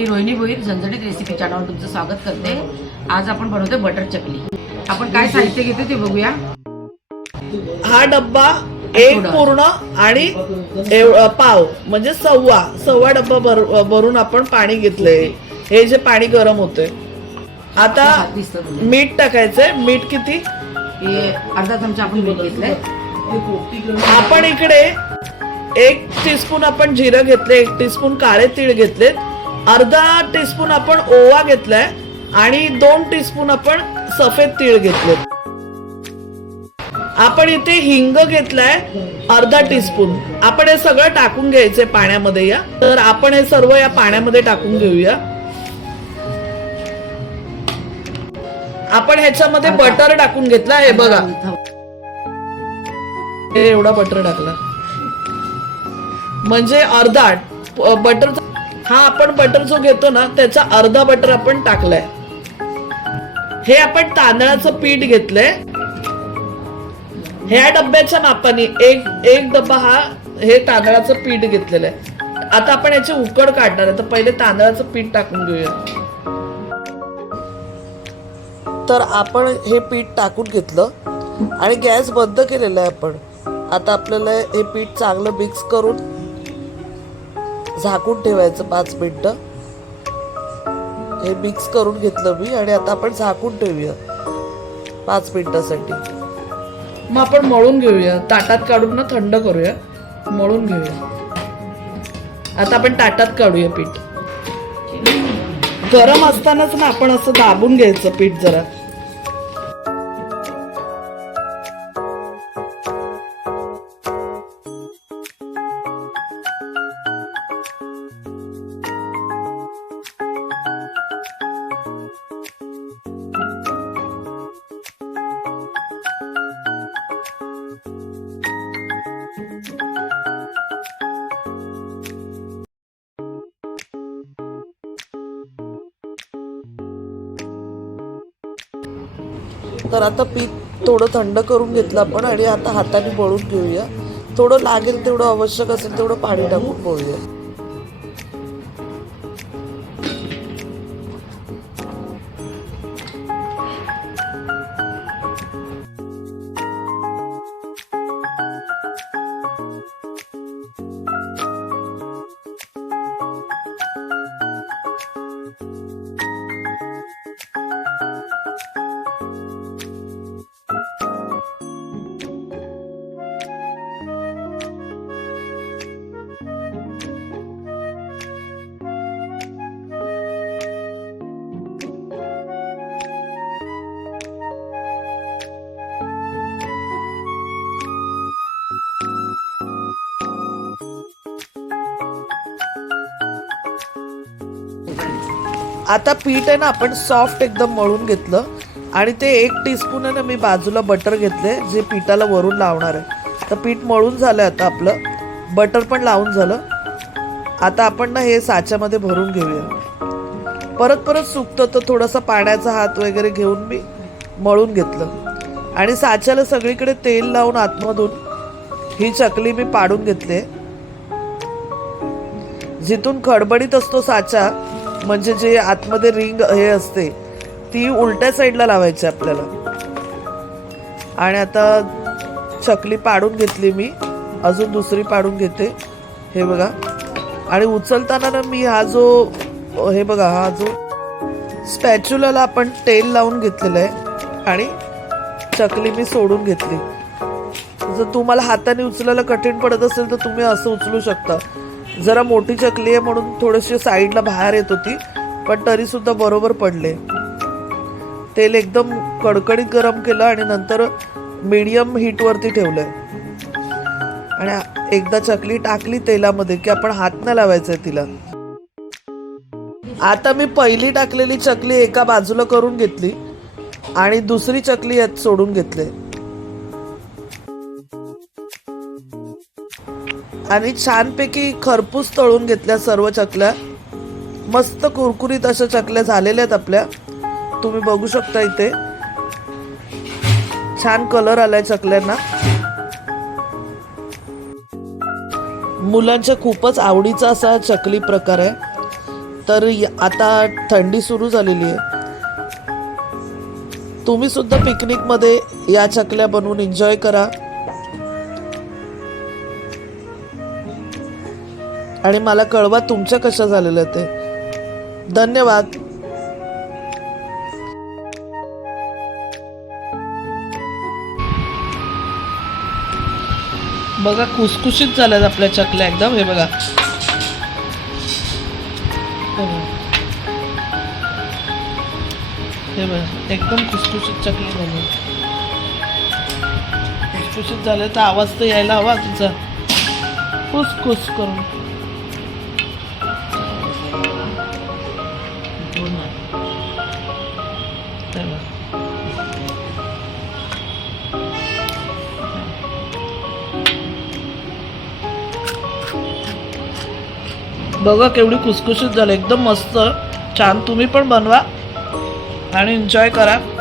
मी रोहिणी भोईर झणझणीत रेसिपी चॅनलवर तुमचं स्वागत करते. आज आपण बनवतोय बटर चकली. आपण काय साहित्य घेतो ते बघूया. हा डब्बा एक. पूर्ण आणि पाव म्हणजे सव्वा सव्वा डब्बा भर- भरून आपण पाणी घेतलंय. हे जे पाणी गरम होतंय. आता. मीठ टाकायचंय. मीठ किती? अर्धा चमचा आपण मीठ घेतलंय. आपण इकडे एक टीस्पून आपण जिरं घेतले एक टीस्पून काळे तीळ घेतले अर्धा टीस्पून आपण ओवा घेतलाय आणि दोन टीस्पून आपण सफेद तीळ घेतले. आपण इथे हिंग घेतलाय अर्धा टीस्पून आपण हे सगळं टाकून घ्यायचंय पाण्यामध्ये या. तर आपण हे सर्व या पाण्यामध्ये टाकून घेऊया. आपण ह्याच्यामध्ये बटर टाकून घेतला हे बघा. हे एवढा बटर टाकला. म्हणजे अर्धा बटर हा आपण बटर जो घेतो ना त्याचा अर्धा बटर आपण टाकलाय. हे आपण तांदळाचं पीठ घेतलंय. ह्या डब्याच्या मापाने एक एक डब्बा हा हे तांदळाचं पीठ घेतलेलं आहे. आता आपण याची उकड काढणार आहे. तर पहिले तांदळाचं पीठ टाकून घेऊया. तर आपण हे पीठ टाकून घेतलं आणि गॅस बंद केलेला आहे आपण. आता आपल्याला हे पीठ चांगलं मिक्स करून झाकून ठेवायचं पाच मिनिटं. हे मिक्स करून घेतलं मी आणि आता आपण झाकून ठेवूया पाच मिनिटासाठी. मग आपण मळून घेऊया. ताटात काढून ना थंड करूया. मळून घेऊया. आता आपण ताटात काढूया पीठ. गरम असतानाच ना आपण असं दाबून घ्यायचं पीठ जरा. तर आता पीठ थोडं थंड करून घेतलं आपण आणि आता हाताने बळून घेऊया. थोडं लागेल तेवढं आवश्यक असेल तेवढं पाणी टाकून बोलूया आता पीठ आहे ना आपण सॉफ्ट एकदम मळून घेतलं. आणि ते एक टीस्पून आहे ना मी बाजूला बटर घेतले जे पिठाला वरून लावणार आहे. तर पीठ मळून झालं आता आपलं. बटर पण लावून झालं. आता आपण ना हे साच्यामध्ये भरून घेऊया. परत परत सुकतं तर थोडासा पाण्याचा हात वगैरे घेऊन मी मळून घेतलं. आणि साच्याला सगळीकडे तेल लावून आतमधून ही चकली मी पाडून घेतली जिथून खडबडीत असतो साचा म्हणजे जे आतमध्ये रिंग हे असते ती उलट्या साईडला लावायची आपल्याला. आणि आता चकली पाडून घेतली मी अजून दुसरी पाडून घेते हे बघा. आणि उचलताना ना मी हा जो हे बघा हा जो स्पॅच्युलाला आपण तेल लावून घेतलेलं आहे आणि चकली मी सोडून घेतली. जर तुम्हाला हाताने उचलायला कठीण पडत असेल तर तुम्ही असं उचलू शकता. जरा मोठी चकली आहे म्हणून थोडीशी साईडला बाहेर येत होती पण तरीसुद्धा बरोबर पडले. तेल एकदम कडकडीत गरम केलं आणि नंतर मीडियम हीटवरती ठेवलंय. आणि एकदा चकली टाकली तेलामध्ये की आपण हात न आहे तिला. आता मी पहिली टाकलेली चकली एका बाजूला करून घेतली आणि दुसरी चकली यात सोडून घेतली. आणि छानपैकी खरपूस तळून घेतल्या सर्व चकल्या. मस्त कुरकुरीत अशा चकल्या झालेल्या आहेत आपल्या. तुम्ही बघू शकता इथे. छान कलर आलाय चकल्यांना. मुलांच्या खूपच आवडीचा असा चकली प्रकार आहे. तर आता थंडी सुरू झालेली आहे. तुम्ही सुद्धा पिकनिकमध्ये या चकल्या बनवून एन्जॉय करा. आणि मला कळवा तुमच्या कशा झालेलं ते. धन्यवाद. बघा कुसकुशीत झाल्यात आपल्या चकल्या एकदम हे बघा. हे बघा. एकदम खुसखुशीत चकली झाली खुसखुशीत झाले तर आवाज तर यायला हवा तुझा खुसखुस करून. हे बघा. केवढी खुसखुशीत झाली. एकदम मस्त. छान. तुम्ही पण बनवा. आणि एन्जॉय करा.